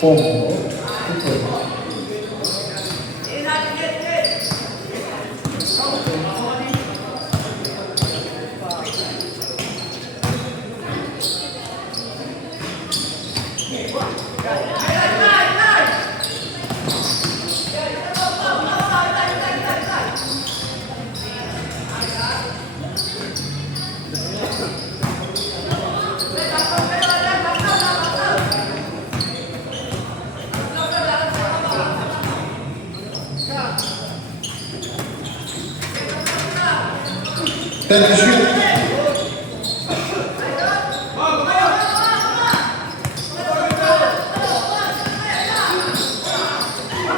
Pombo. Ten to shoot.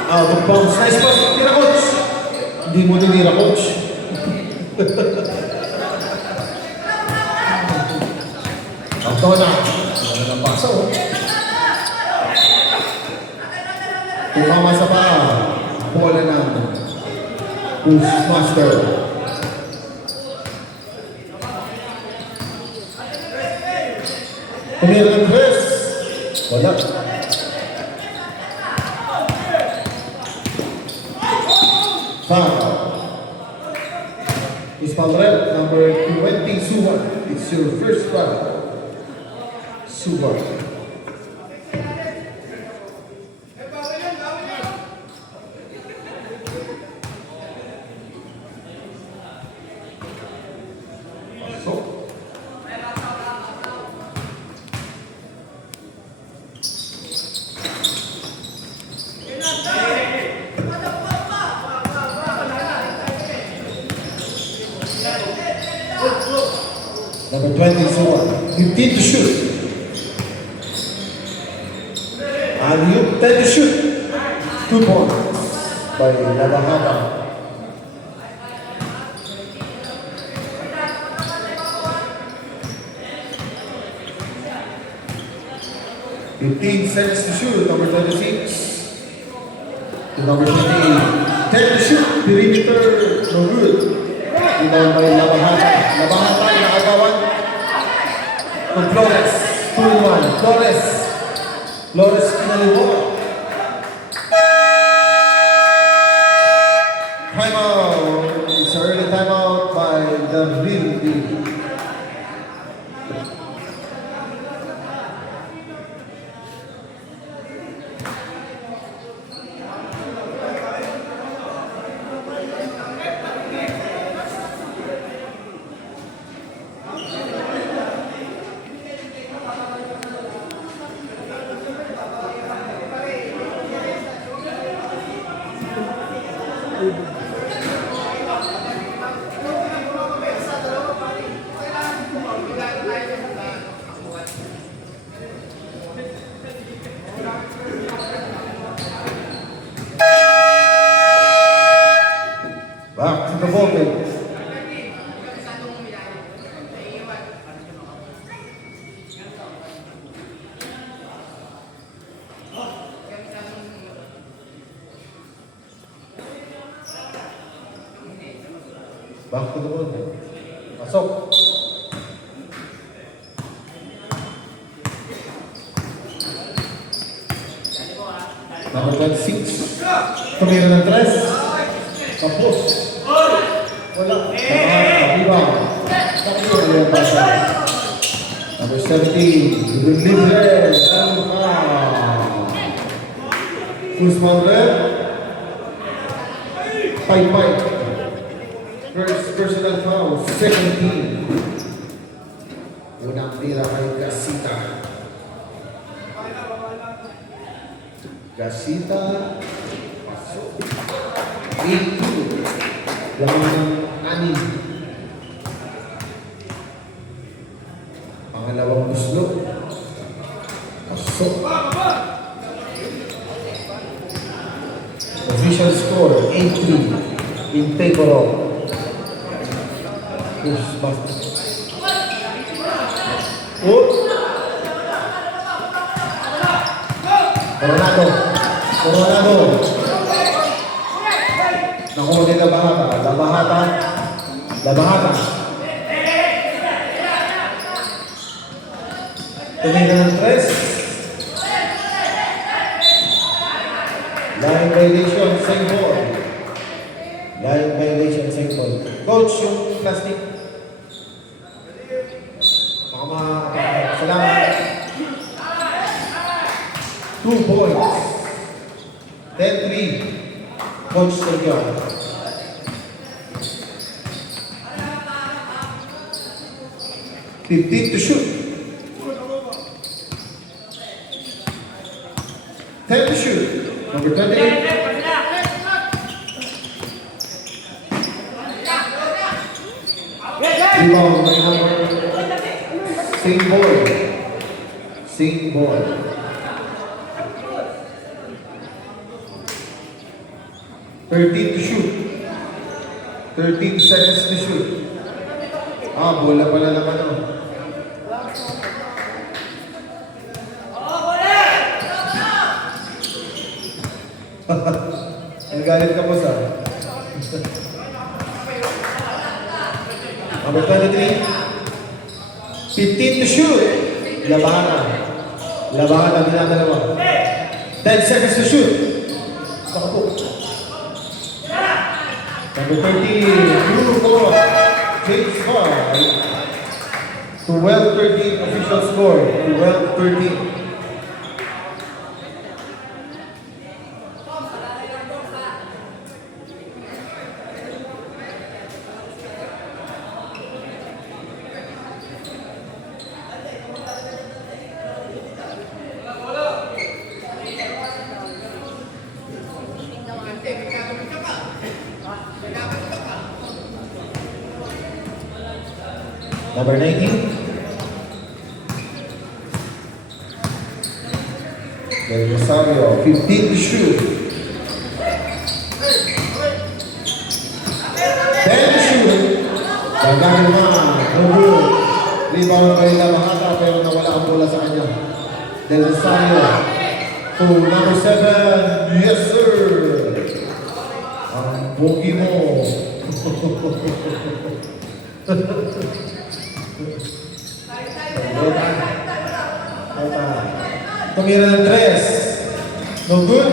Out of bounds. Nice pass. Tira, coach. Hindi mo tinira, coach. Ito na. Wala ng paso. Tumama sa pa. Bola na. Push master. Tumira ng press. Wala. Foul. Is foul rep number 20, Suwan. It's your first foul. Suwan. Number 20 is Suwan. 15 to shoot. And you 10 to shoot. 2 points by Labahata. Seconds to shoot. Number 26. To number 28. 10 to shoot. Perimeter. No good. Rebound by Labahata. Labahata nakagawan ng Flores. 2-1. Flores. Flores kinaliwa. Timeout. It's an early timeout by the building. Back to the ballgame. Back to the ballgame. Pasok. Number 26. Tumira ng 3. Tapos. Wala. Rebound. Number 17. Good leader. Who's foul there? 5-5. First personal foul. Second team. Unang tira kay Gasita. Gasita. Pasok. 8-2. Laman ng 6. Pangalawang buslo. Pasok. Official score 8-3 in favor of Ghostbusters. Coronado. Nakuha ni Labahata. Tumira ng 3. violation, same ball. Line violation, same ball. Coach, yung plastic. Salamat. 2 points. 10-3. Coach Sergio. 15 to shoot. 10 to shoot. Number 28. Rebound by number same ball. Same ball. 13 to shoot. 13 seconds to shoot. Bola pala naman o. Nagalit ka po sa number 23. 15 to shoot. Labahan. Labahan na dinadalawa. 10 seconds to shoot. Saka po. Number 30. Blue James Farr. 12-13 official score. 12-13. Number 19. Del Rosario, 15 to shoot. 10 to shoot. Gagawin naman. Rubio. Rebound by Lamahata pero nawala ang bola sa kanya. Del Rosario. To number 7. Yes, sir. Ang bugi mo. Tumira ng 3. No good.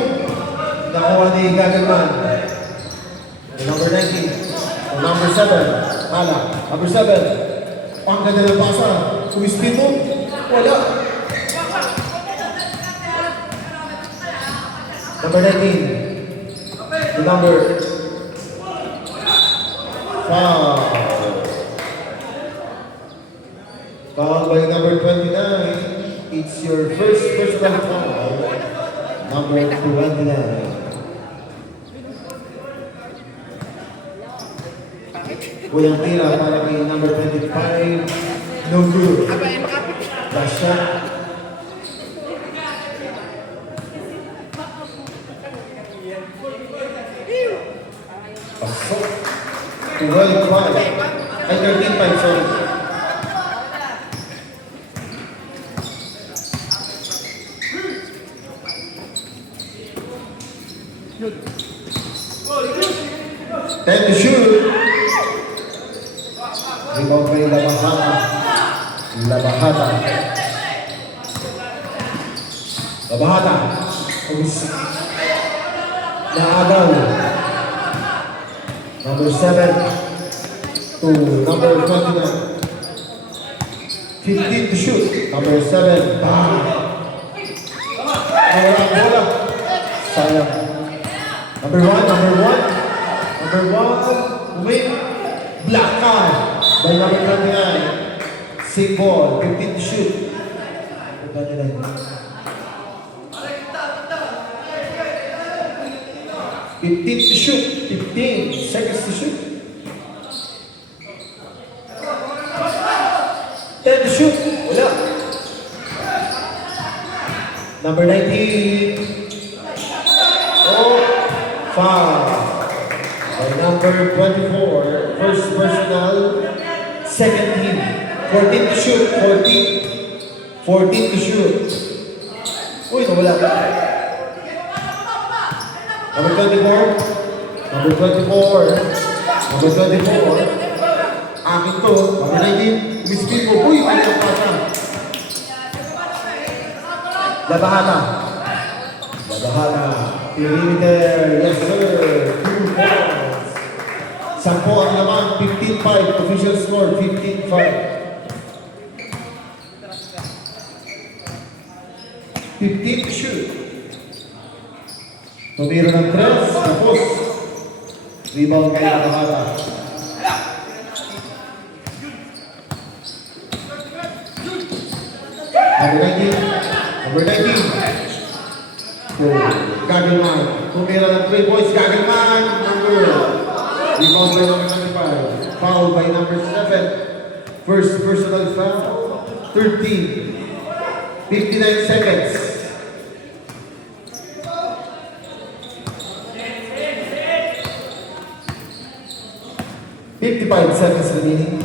Nakuha ni Gagelman. Number 19. Number 7. Hala. Number 7. Ang ganda ng pasa. Kumispin mo. Wala. Number 19. The number 5. Foul by number 29. It's your first personal foul. Number 29. Kulang tira para kay number 25. No good. Last shot. Pasok. 12-5. Ay, 13-5, sorry. Ten to shoot. Rebound by Labahata. Labahata. Labahata. Naagaw. Number 7 to number 29. 15 to shoot. Number 7. Bang. Bola. Sayang. Number 1. Number 1, win, black card by number 29. Sick ball, 15 to shoot. 29. 15 to shoot, 15 seconds to shoot. 10 to shoot, wala. Number 19. Oh, foul. By number 24, first personal, second team. 14 to shoot, 14 to shoot. Uy, nawala. Number 24. Number 24. Number 24. Akin to. Number 19. Miskin mo. Uy, ay napasa. Labahana. Labahana. Perimeter, yes sir. 2 balls. 10 ang laman, 15-5. Official score, 15-5. 15 to shoot. Tumira ng 3, tapos. Rebound kay Nakahata. Number 19. So, Gagelman. Tumira ng 3 points. Gagelman. Rebound by number 25. Foul by number 7. First personal foul. 13. 59 seconds. Remaining.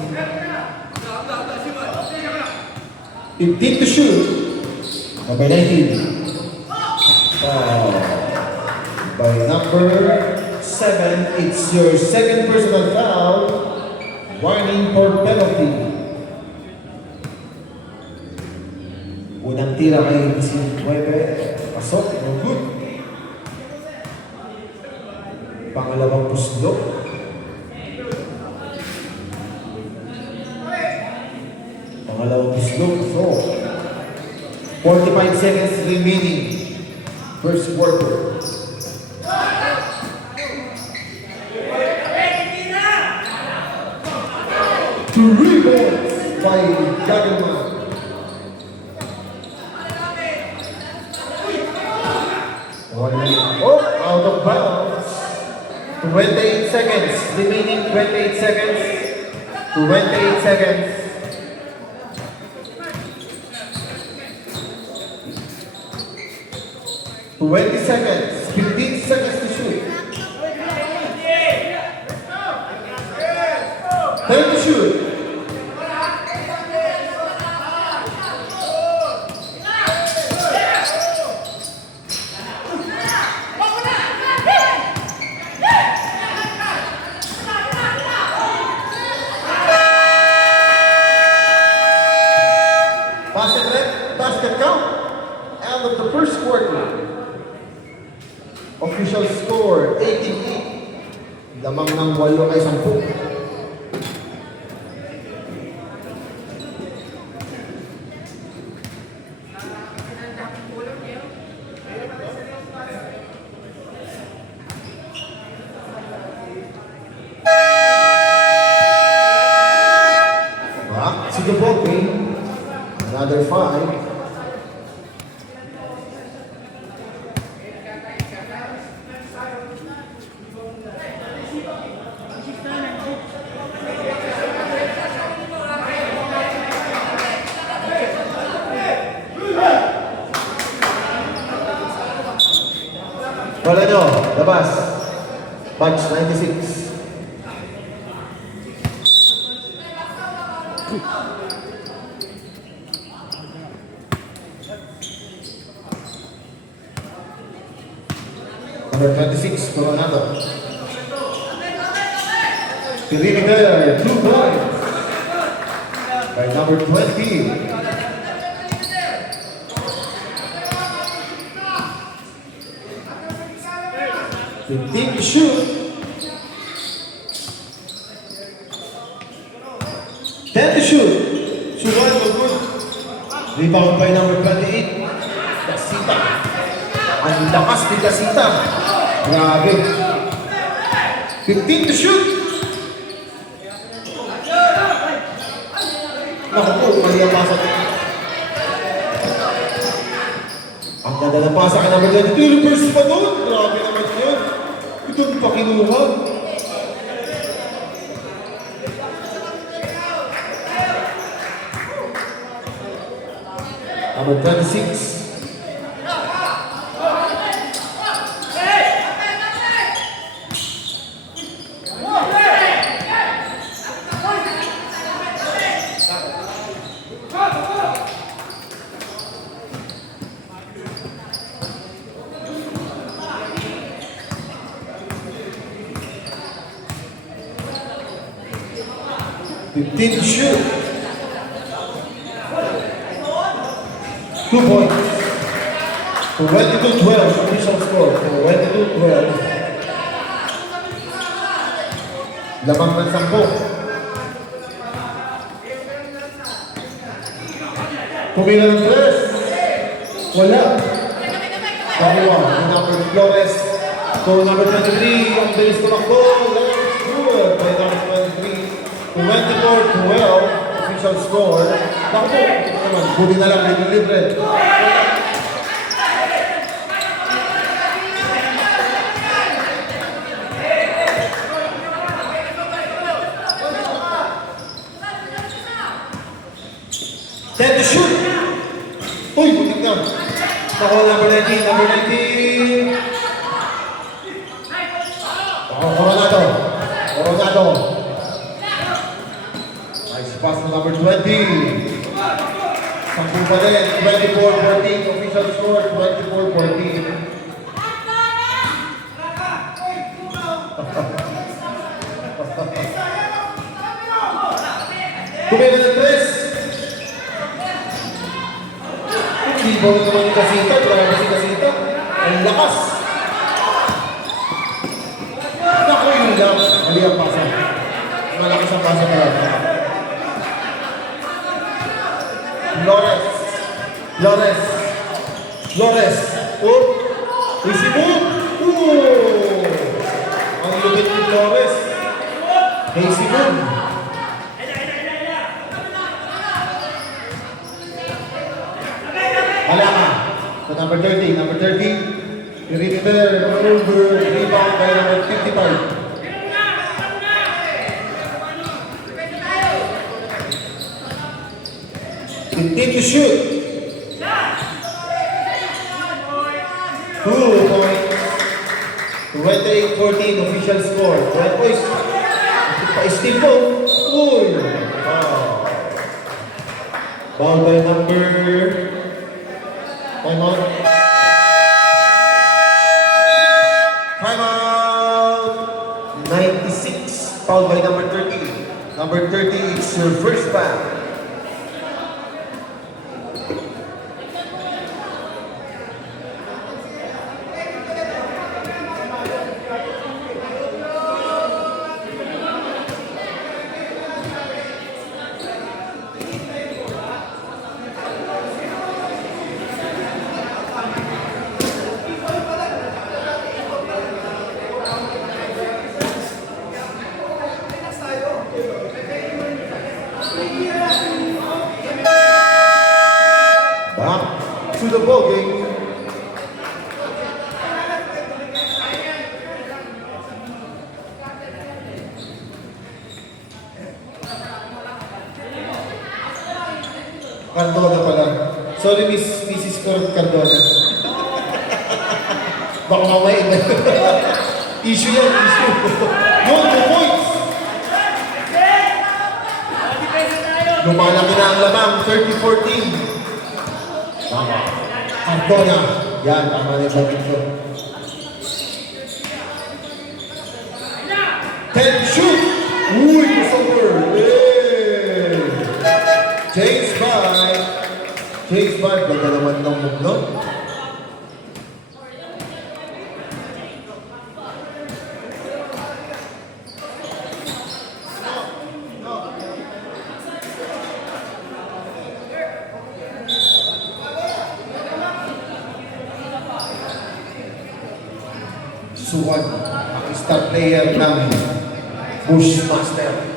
15 to shoot. Number 19. By number 7, it's your second personal foul. Warning for penalty. Unang tira kay 19. Pasok. No good. Pangalawang puslok. Pangalawang puslok. So, 45 seconds remaining. First quarter. Two rebounds by Gagelman. Oh, out of bounds. 28 seconds. Remaining 28 seconds. 28 seconds. Seconds. 15 seconds to shoot. 10 to shoot. Basket count. End of the first quarter. Official score, 88. Lamang ng 8 ay 10. Back to the ball game. Another 5. Wala nyo, labas. Batch 96. Number 26, Coronado. Perimeter, 2 points. By number 20. 15 to shoot. 10 to shoot. Shoot one, no good. Rebound by number 28. Casita. Ang lakas ni Casita. Grabe. 15 to shoot. Naku po, mali ang pasa. Ang ganda ng pasa kay number 22. Reverse pa doon. Grabe naman yun. Ito pa kinuha. Number 26. Didn't shoot. 2 points. 22-12, official score. 22-12. Labang ng 10. Pumila ng 3. Wala. Dalawa. Number Flores. So number 23, ang bilis tumakbo. That's good. By number 23. 24-12, official score. Takbo. Ito naman. Buti na lang. Libre. Then to shoot! Uy, butik na. Ako, number 19, number 19. Ako, Coronado. Coronado. Nice pass na number 20. Sampung pa rin, 24-14. Official score, 24-14. Kumila ng 3. Ibaw na naman yung Casita, grabe si Casita. Ang lakas. Naku yun lang. Mali ang pasa. Malakas ang pasa pala. Flores. Flores. Flores. Oh. Easy move. Oh. Ang lupit ni Flores. Easy move. Alama, so number 30, Perimeter, over, rebound by number 55. Continue to shoot. 2 points. 28-14 official score. 12 points. Pa-steal po. Uy. Wow. Foul by number... Time out. Time out. 96. Foul by number 30. Number 30, it's your first foul. Back to the ball game. Cardona pala. Sorry, Mrs. Cardona. Baka mamaya iba. Issue yan, issue. No, 2 points. Lumalaki na ang lamang, 30-14. Tama. Cardona. Yan, tama na yung bagay ko. 10 shoot! Uy, crossover! Hey! James Bond, ganda naman ng move, no? Suwan, ang star player ng Bushmaster.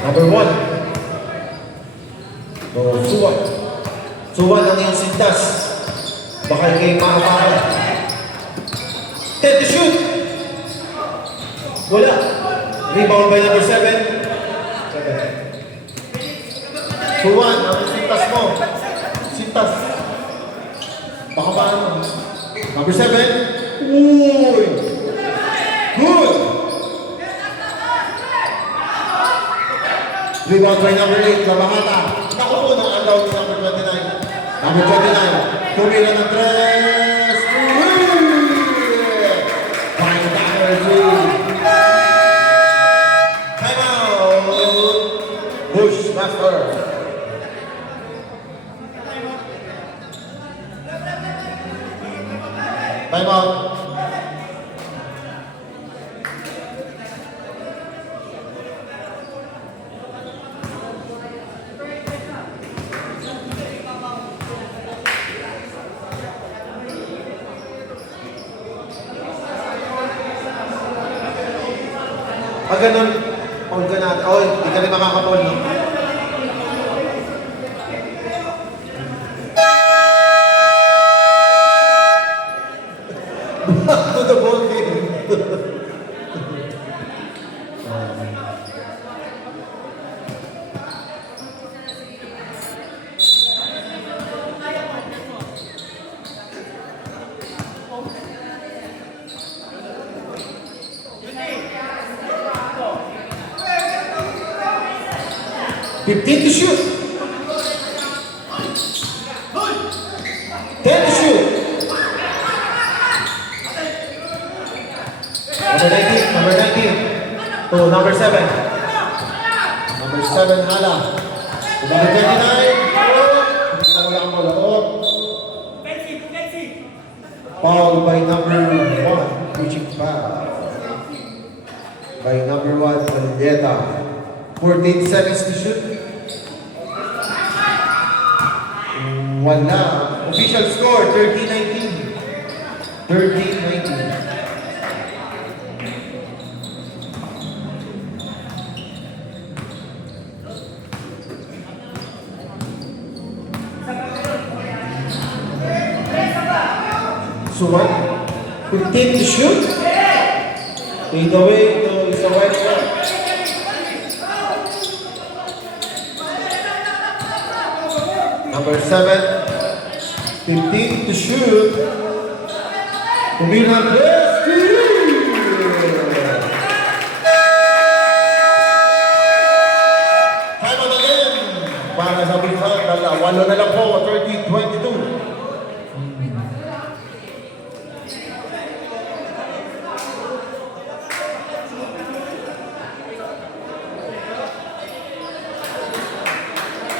Number 1. So, Suwan. Suwan ang iyong sintas. Baka kayo makapakal. 10 to shoot. Wala. Rebound by number 7. Suwan, ang sintas mo. Sintas. Baka ba ano? Number 7. Uy! Good! Rebound by number 8, Labahata. Naku po, nakagaw ni number 29. Number 29, tumira ng 3. By number 3. Time out! Master. Time out. Pag ganun, hold ka natin. Oh, hindi ka rin makakapol, no? Back to the ball game. Fifteen to shoot. 10 to shoot. Number 19. To number 7. Number 7, Hala. To number 29. Isa wala ang malakot. Foul by number 1. Pushing foul. By number 1, Valletta. 14 seconds to shoot. Wala. Official score, 13-19. 13-19. So what? 15 to shoot. Fade away to is a white shot. Number 7. 15 to shoot. Tumira Best. Time out again. Para sa Bihar, walo na lang po, 30-22.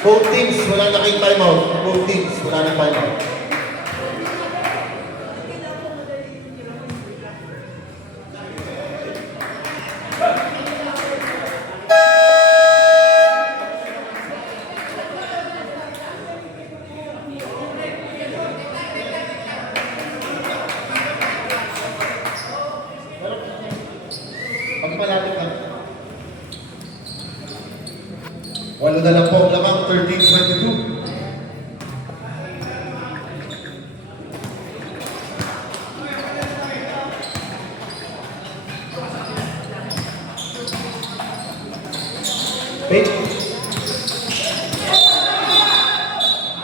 Both teams, wala na kayong timeout. Both teams, wala na timeout. Pagpalapit lang. Walo na lang po ang lamang, 13-22.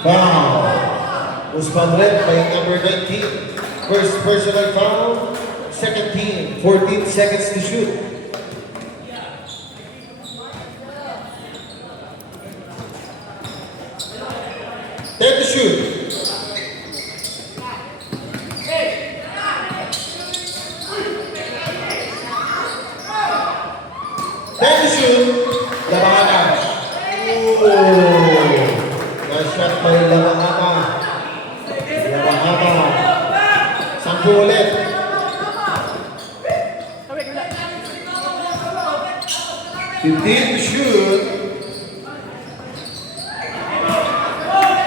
Foul. Usman Red by number 19. First personal foul. Second team, 14 seconds to shoot. Take the shoot. Take the shoot. Labangan. Nice shot by Labangan. Labangan. Sampu ulit. Fifteen to shoot.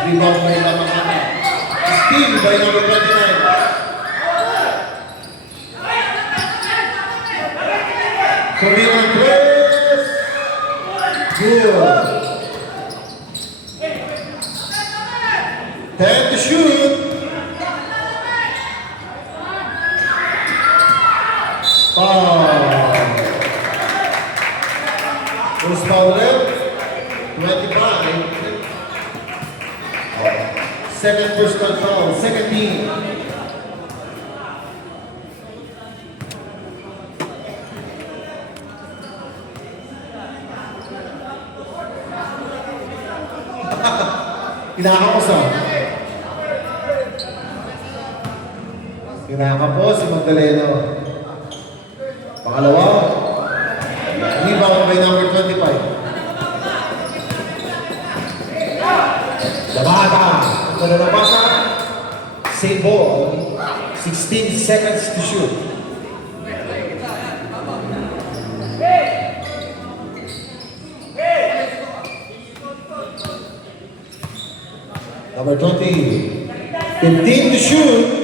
Rebound by Labangan. Steal by number 29. Kumira press. Good. 10 to shoot. Foul. Who's foul left? 25. Second personal foul, second team. Kinakapos Kinakapos si Magdaleno. Pangalawa. Rebound by number 25. nabasa. Same ball. 16 seconds to shoot. Number 20. 15 to shoot.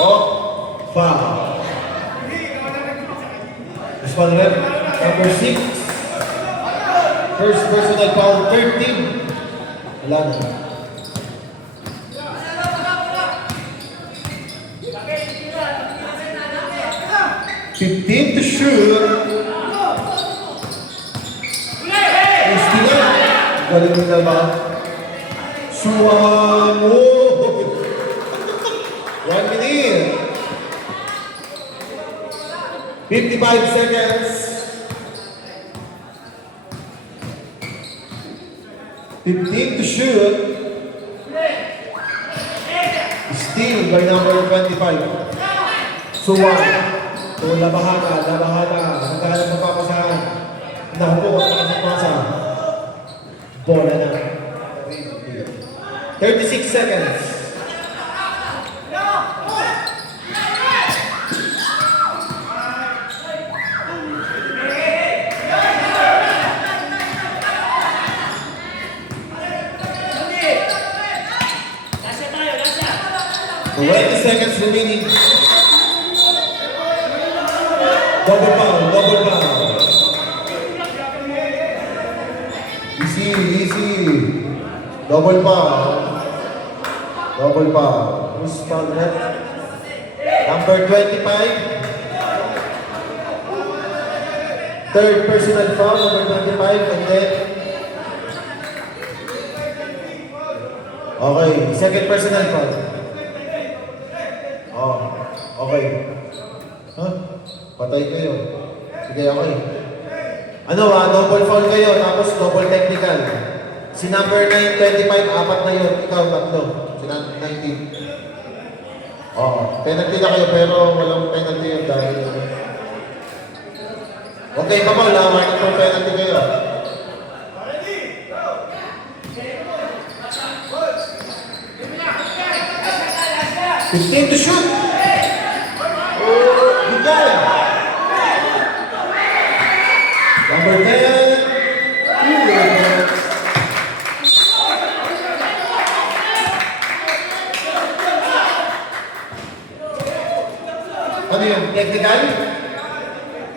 Oh, foul. This one rep, number 6. First personal foul, 13. Wala na. Fifteen to shoot. Estina. Galing nila ba? Suwang. Oh! 1 minute. 55 seconds. 15 to shoot. Steal by number 25. Suwang. So, labahana. Nagkahanap ng papasahan. Nahupo ang pakasapasa. Bola na. 36 seconds. So, 20 seconds remaining. Double foul. Easy. Double foul. Who's foul net? Number 25. Third personal foul, number 25, and then okay, second personal foul. Oh, okay. Huh? Patay kayo. Sige, okay. Double foul kayo, tapos double technical. Si number 9, 25, apat na yun. Ikaw, tatlo. Si 19. Oh, penalty na kayo, pero walang penalty yun dahil... Okay, Papaw, lawanan kung penalty kayo. Fifteen to shoot! Oh, good guy! Number 10. Ano yun? Technical?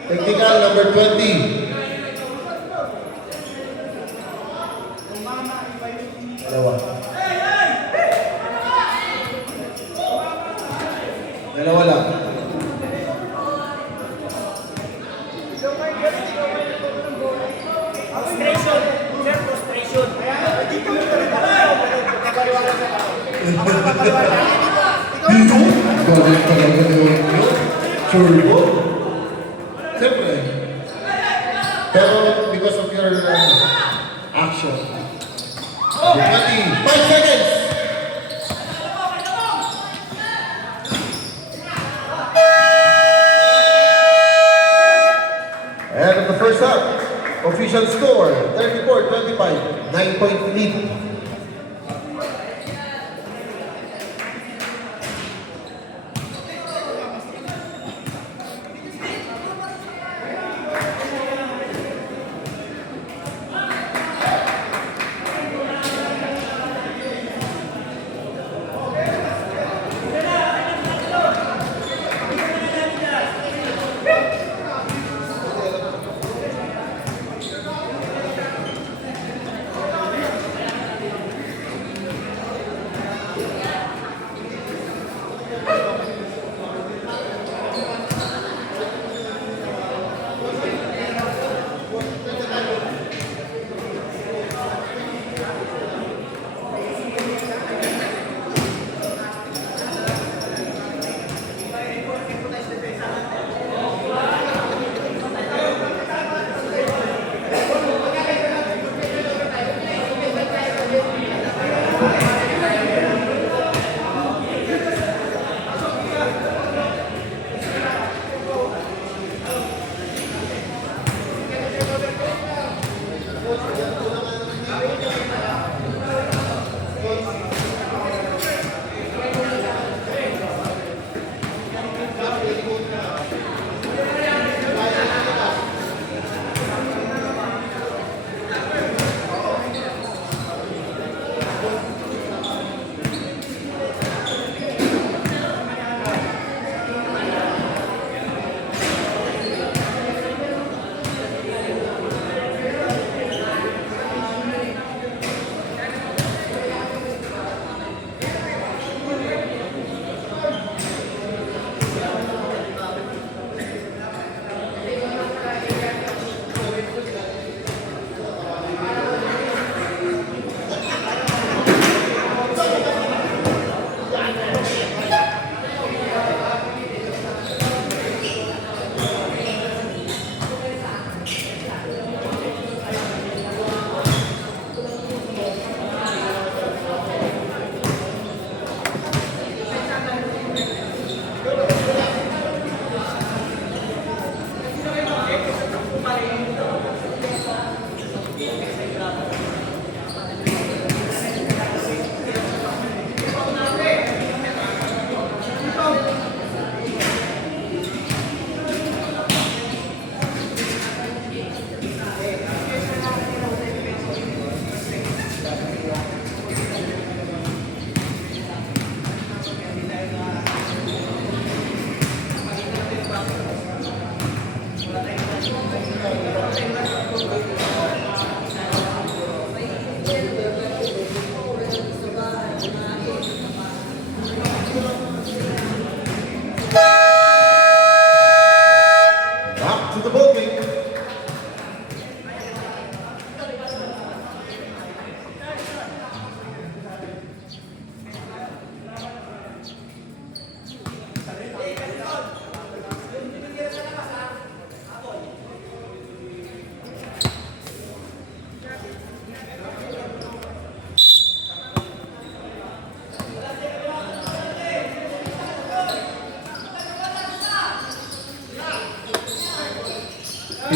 Technical number 20. Dalawa lang. Dito? Galing talaga yun. Turbo? Siyempre. Pero because of your action. 25 seconds! And in the first half, official score, 34-25, 9-point lead.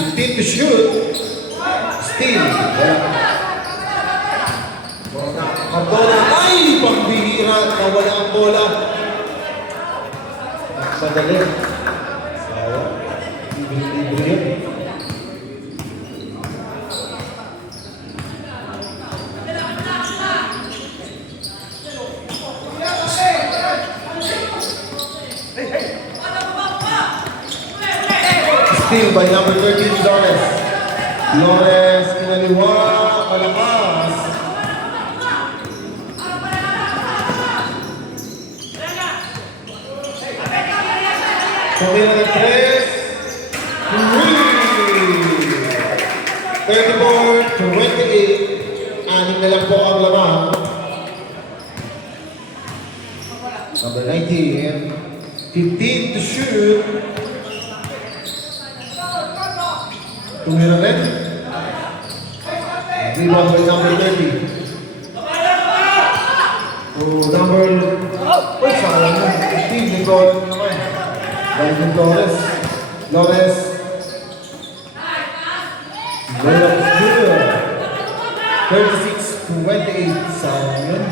15 to shoot. Steal. Cardona. Ay! Pambihira. Nawala ang bola. Sadali. Sayang. Libre yun. Steal by number 13, Flores. Flores, kinaliwa, malakas. Pumila ng 34-28. Anim na lang po ang laman. Number 19. 15 to shoot. Tumira rin. Rebound by number 30. Number... Uy, sayang na. 15, Nicole naman. Dalvin Torres. Flores. Layup is good. 36-28. Sayang yun.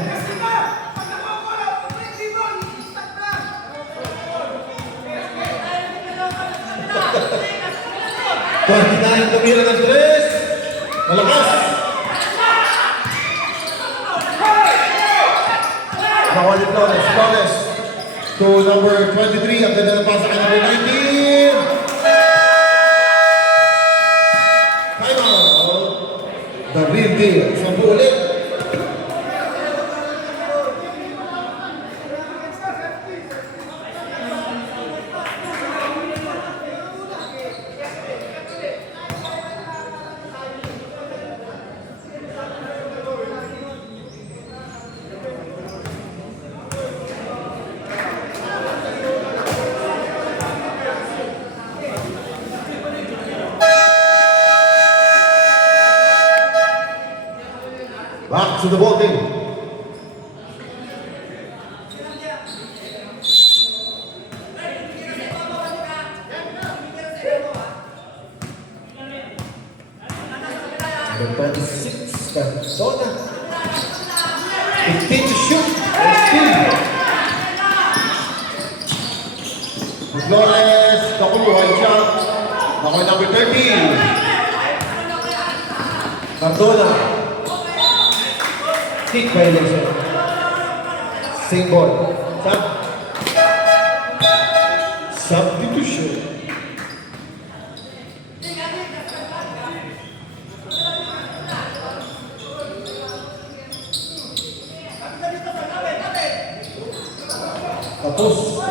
29, tumira ng 3. Malakas. Nakawali Flores. Flores to number 23. Ang ganda ng pasa kay number 19. Time out. The real deal. Sampu ulit. Back to the ball game. Number 26, Cardona. 15 to shoot. Flores, naku, high shot. Naku, number 13. Cardona. Kick violation. Same ball. Substitution. Tapos.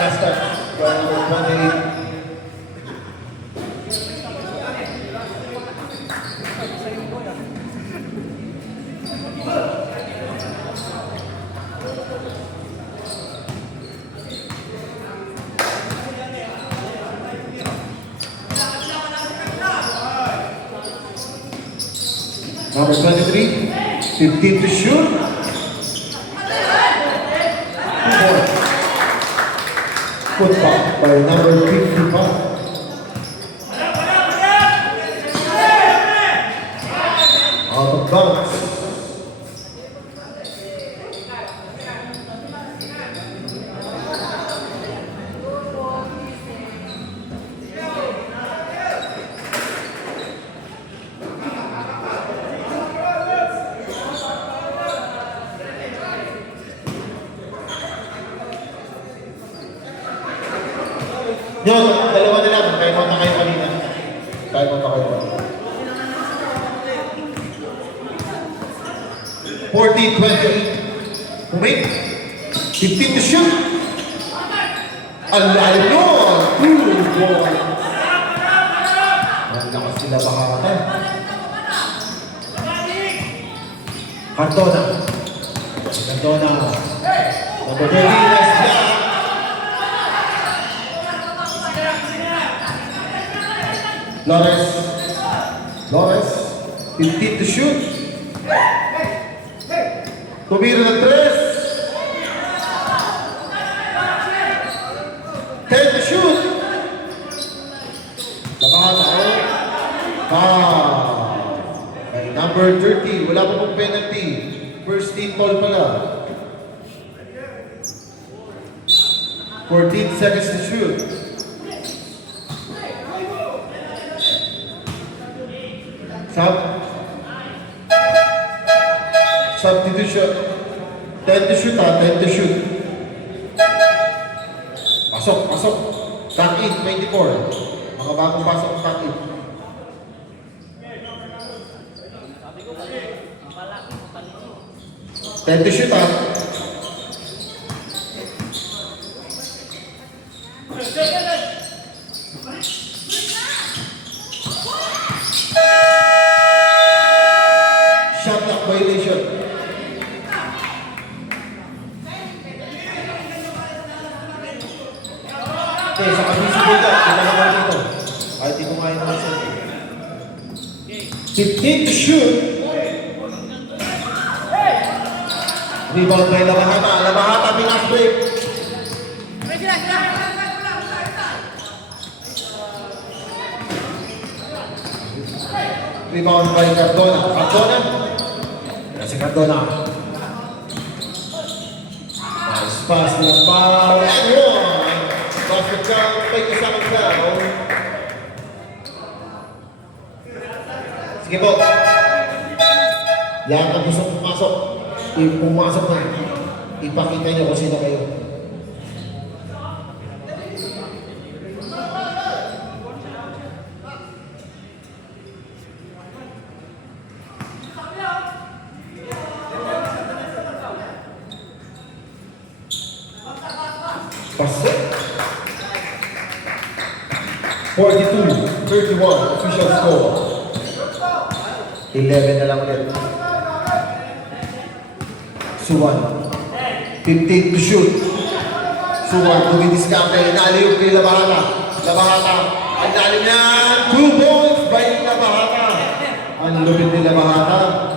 Last time. Number 28. Number 23, 15 to shoot. Put back by number 55. Out of bounds. Yun, dalawa na lang. Kaya mo na kayo kanina. Kaya mo na kayo. 40-28. Kumit. 15 to shoot. Ang lalim nun. 2 points. Ang lakas sila bakatan. Cardona. Cardona. Number 30, last shot. Flores. Flores. 15 to shoot. Tumira ng 3. Ay, number 30, wala pa pong penalty. First team foul pala. 14 seconds to shoot. Substitution. 10 to shoot 10 to shoot. Pasok. Back in, 24. Mga bagong pasok, back in. Ten to shoot Shot clock violation. Okay, sa kabisi dito, kita naman dito. Ay, dito nga naman siya. 15 to shoot. Rebound by Labahata, Pinas break. Rebound by Cardona. Si Cardona. Nice pass ng foul. And one. Basket count, may kasamang foul. Sige po. Lahat ang gusto pumasok. Pumasok na. Ipakita niyo kung sino kayo. Pasok. 42-31 official score. 11 na lang ulit. Suwan. 15 to shoot. Suwan, dumidiskarte. Inaaliyog kay Labahata. Ang lalim niya. 2 points by Labahata. Ang lupit ni Labahata.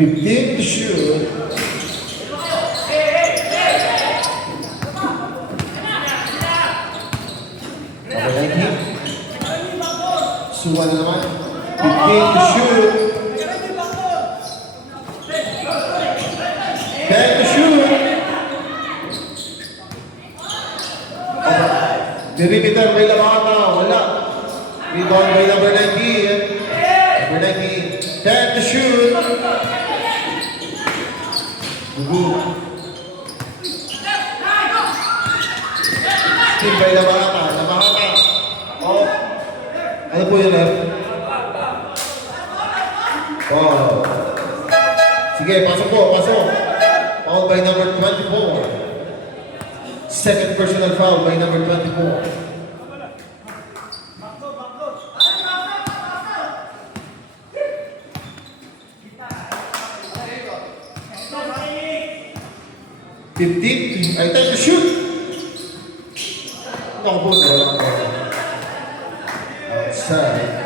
$15 to shoot. Suwan na naman. 15 to shoot. 10 to shoot. Derimeter by Labahata. Wala. Rebound by number 19. Number 19. 10 to shoot. Steal by Labahata. Oh. Ano po yun, Ref? Oh. Sige, pasok. Foul by number 24. Second personal foul by number 24. I time to shoot. Naku po, outside.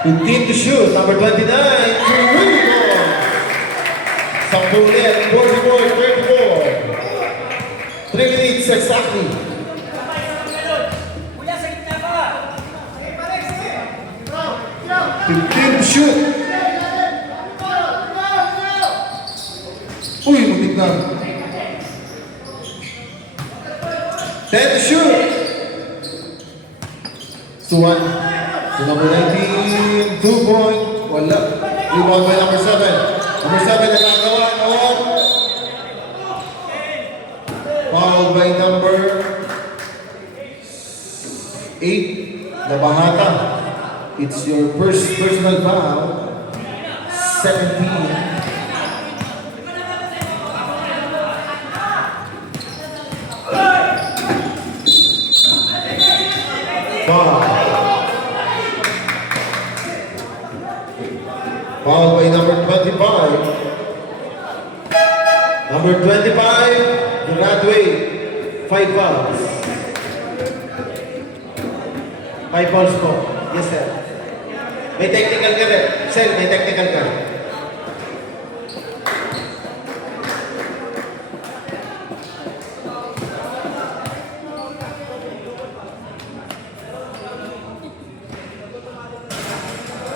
Team to shoot, number 29, Sampung ulit, 44-34. 3 minutes exactly. 15 to shoot. Uy, muntik na. 10 to shoot. Suwan. To number 19, 2 point. Wala. Rebound by number 7. Number 7 nagagawa. Foul by number 8. Labahata. It's your first personal foul. 17. Foul by number 25. Number 25, graduate. 5 fouls. 5 fouls po. Yes, sir. May technical ka rin. Sir, may technical ka.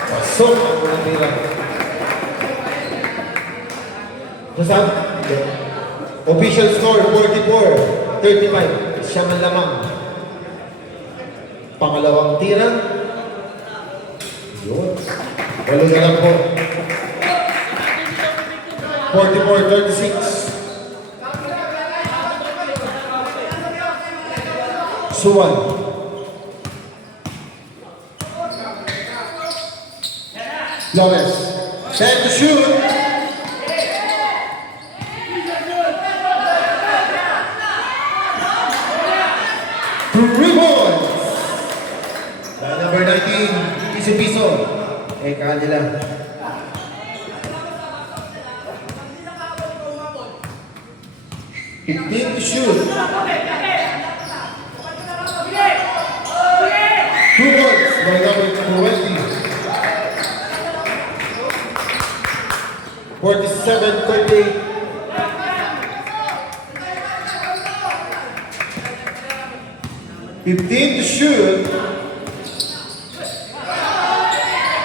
Pasok ang unang tira. Nasaan? Official score, 44-35. Siya man lamang. Pangalawang tira. Yun. Walo na lang po. 44-36. Suwan. Flores. Time to shoot. Rebound. Number 19, piso-piso. Kanila. Fifteen to shoot. 2 points by number 20. 47-38. Fifteen to shoot.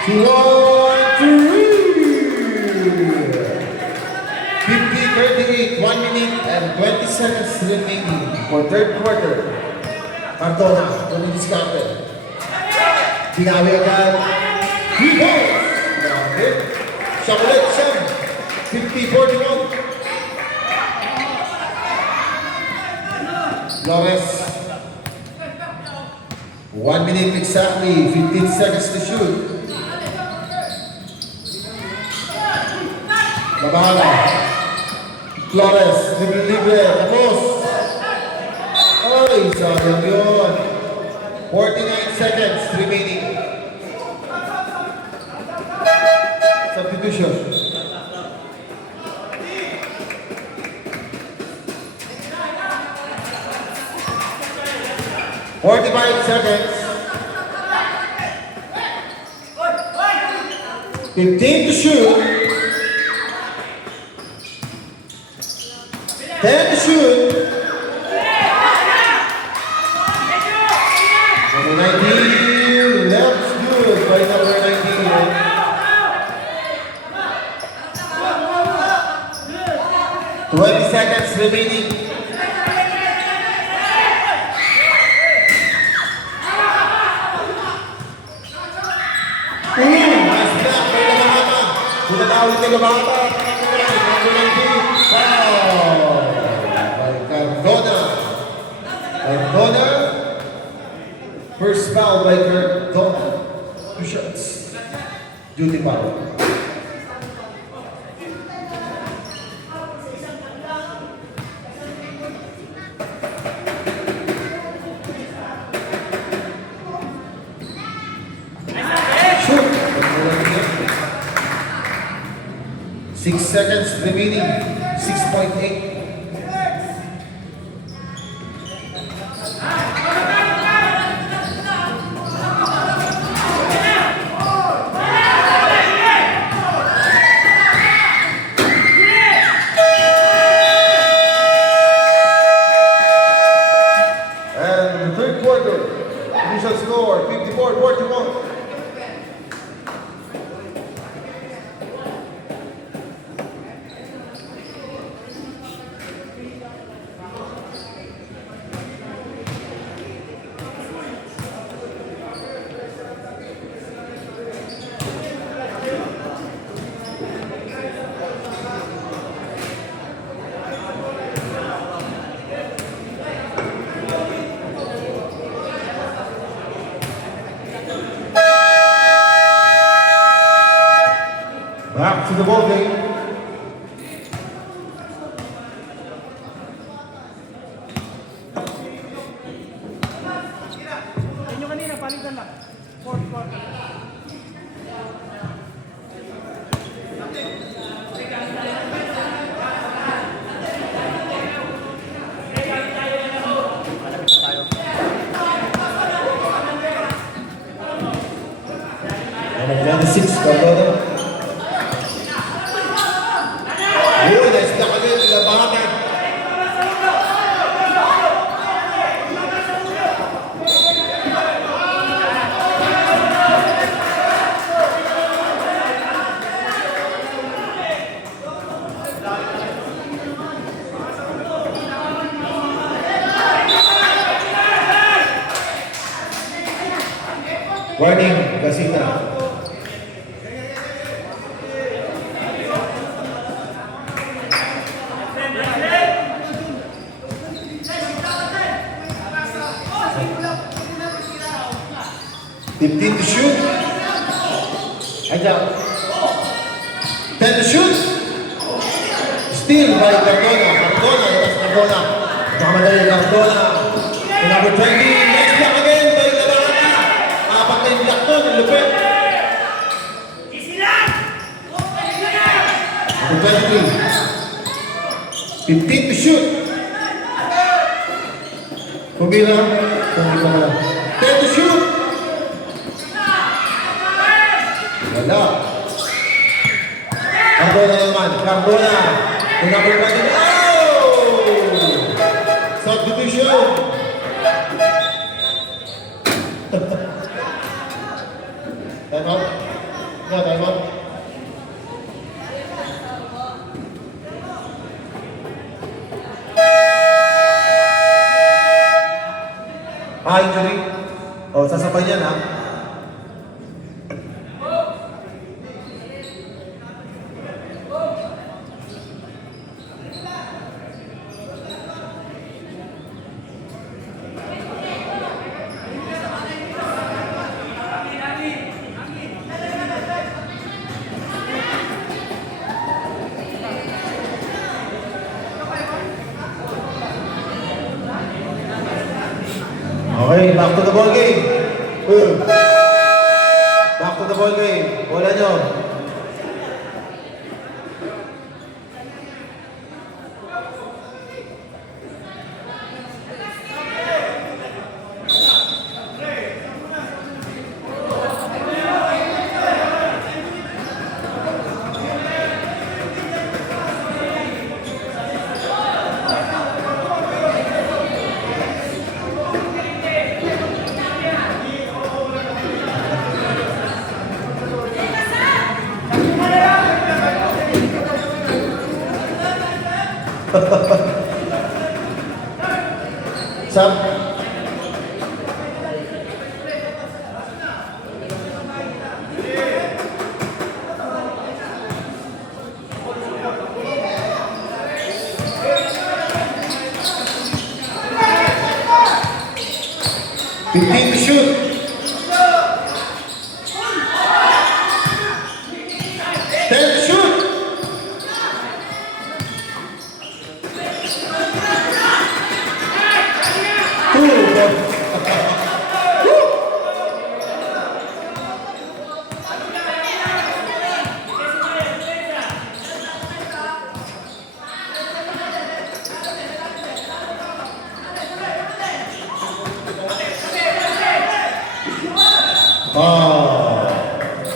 1, 2, 50-38, 1 minute and 20 seconds remaining for third quarter. Cardona, discounted. Binawi agad. Rebound! Grabe. Siya ulit, Sam. 50-41. Flores. 1 minute exactly, 15 seconds to shoot. Labahala. Flores, libre, tapos. Ay, sayang yun. 49 seconds remaining. Substitution. "45 seconds. 15 to shoot. 10 to shoot. Number 19, left good by number 19. 20 seconds remaining. Nice block by Labahata. Tinatawid kay Labahata. Number 19, foul by Cardona. Cardona. First foul by Cardona. 2 shots. Duty foul. Shoot. 6 seconds remaining. 6.8. And the third quarter, initial score 54-41. Back to the ball game. Inyo kanina, palitan lang. Fourth quarter. Number 26, Cardona. Yun, nice block agad. Labanan. Warning, Gasita. Fifteen to shoot. Ay, down. 10 to shoot. Steal by Cardona. Cardona, labas Cardona. Nakamadali Cardona. Number 20. Next block again by Labarana. Apat na yung block doon. Yung lupit. Number 23. 15 to shoot. Kubilang. Kubilang. 10 to shoot. Wala. Cardona naman. Cardona. Yung number 20. Oh! Substitution. Time out. No, time out. Injury. Oh, sasabay yan ha. Okay, back to the ball game. Back to the ball game. Wala nyo. Sam? Fifteen to shoot. 10 to shoot.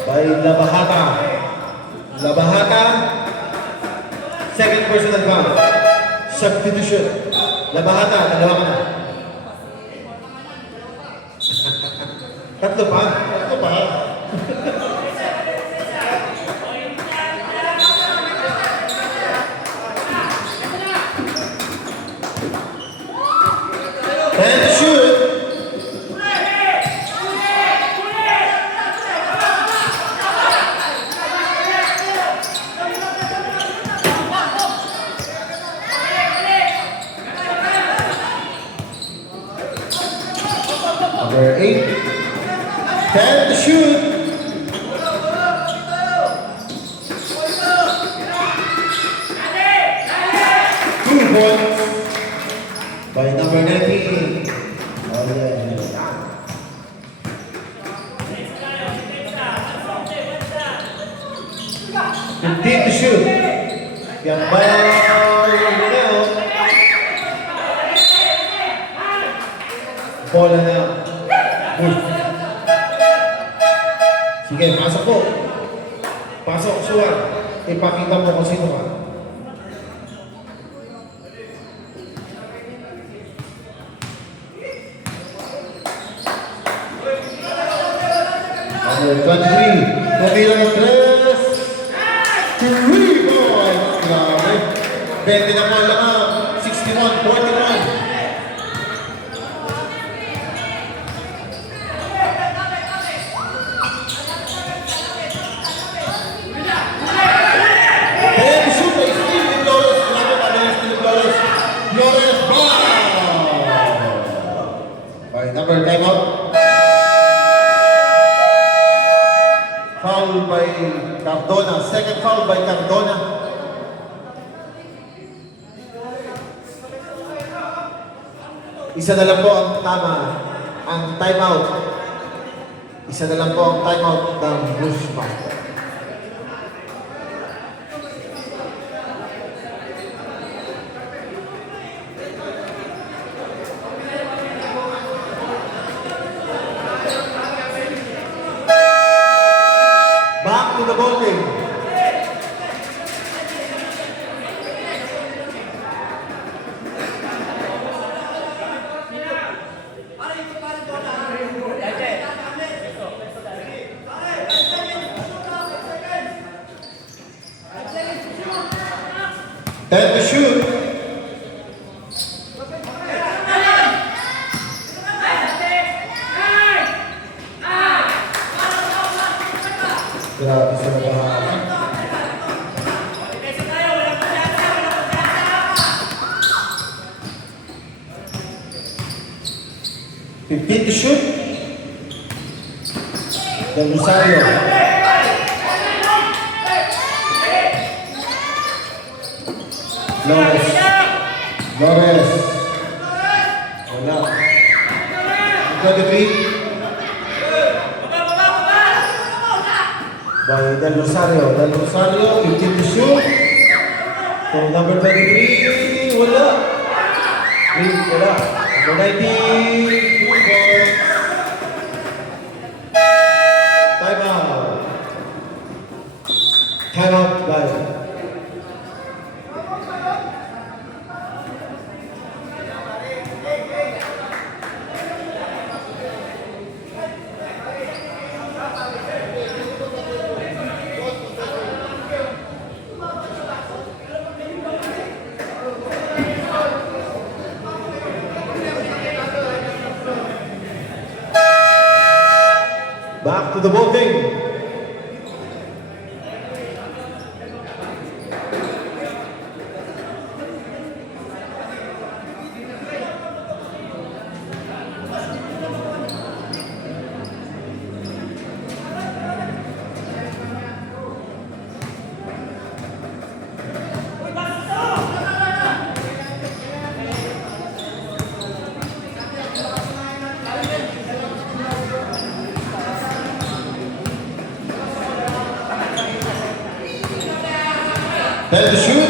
By Labahata. Labahata. Second personal foul. Substitution. Labahata, dalawa ka na. Tatlo pa? Tatlo pa? And shoot. Number 8. 10 to shoot. Two points by number 19. Oh, yeah. 15 to shoot. Yan ba yung video? Bola na. Si Sige, pasok po. Pasok, Suwan. Ipakita mo kung sino ka. Number 23. Tumira ng 3. 3 points. Grabe. 20 na po lang. 61-41. Number time out. Foul by Cardona. Second foul by Cardona. Isa na lang po ang tama. Ang time out. Isa na lang po ang time out ng Bushmaster. Back to the ball game. Time to shoot. Grabe sa nabahaan. Fifteen to shoot. Del Rosario. Flores. Wala. 23. By Del Rosario. Del Rosario, 15 to shoot. So, number 23, wala. Wala. Number 19, 2 points. Time out. Time out, guys. Back to the ball game. Time to shoot.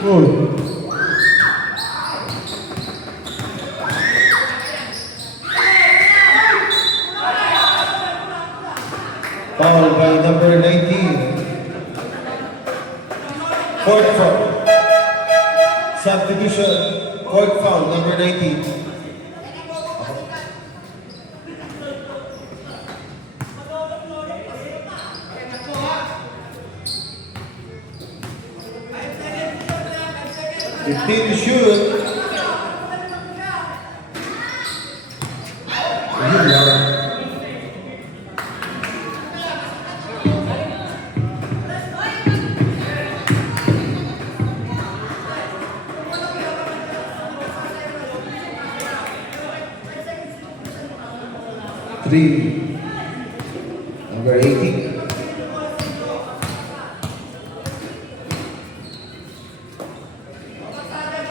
Good. Foul by number 19. Fourth foul. Substitution. Fourth foul, number 19. Fifteen to shoot. Ayun lang. 3. Number 18.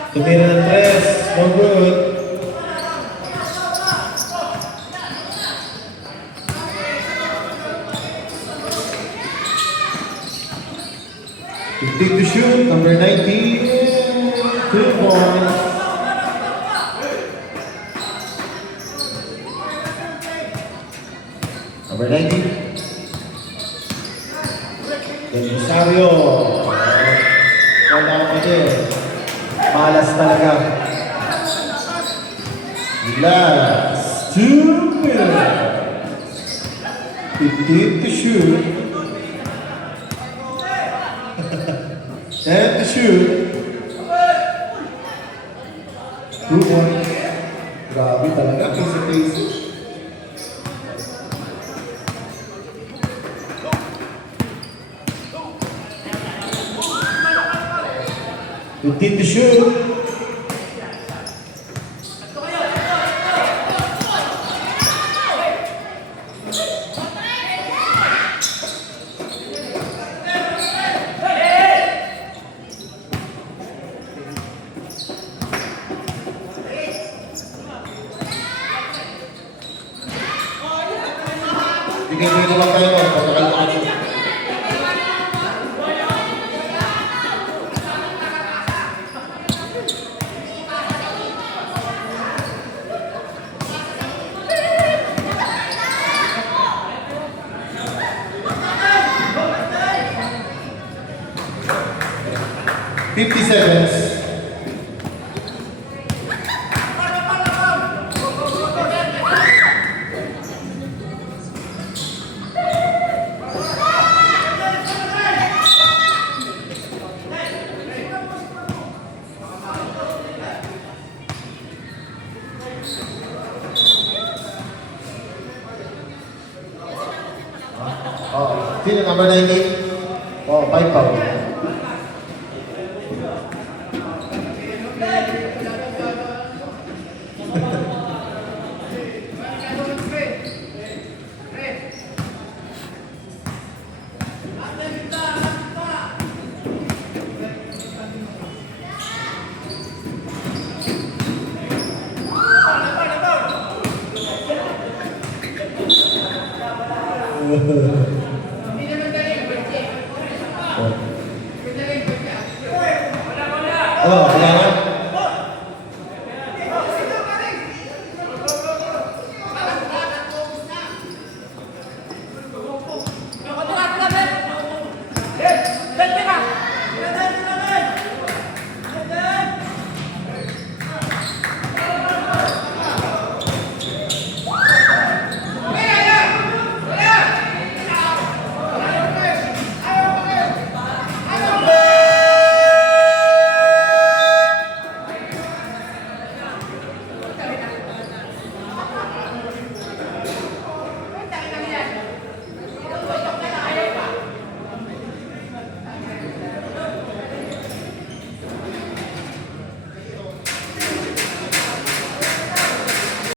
Tumira ng 3. No good. Fifteen to shoot, number 19. 2 points. Number 19. Belisario. Wala ko din. Malas talaga. Last 2 minutes. 15 to shoot. 10 to shoot. 2 points. Grabe talaga. Kasi 15 to shoot. Bigay naman tayo. Pagkakalaman mo. Fifty seconds. Oh, sino number 19? Oh, 5 power.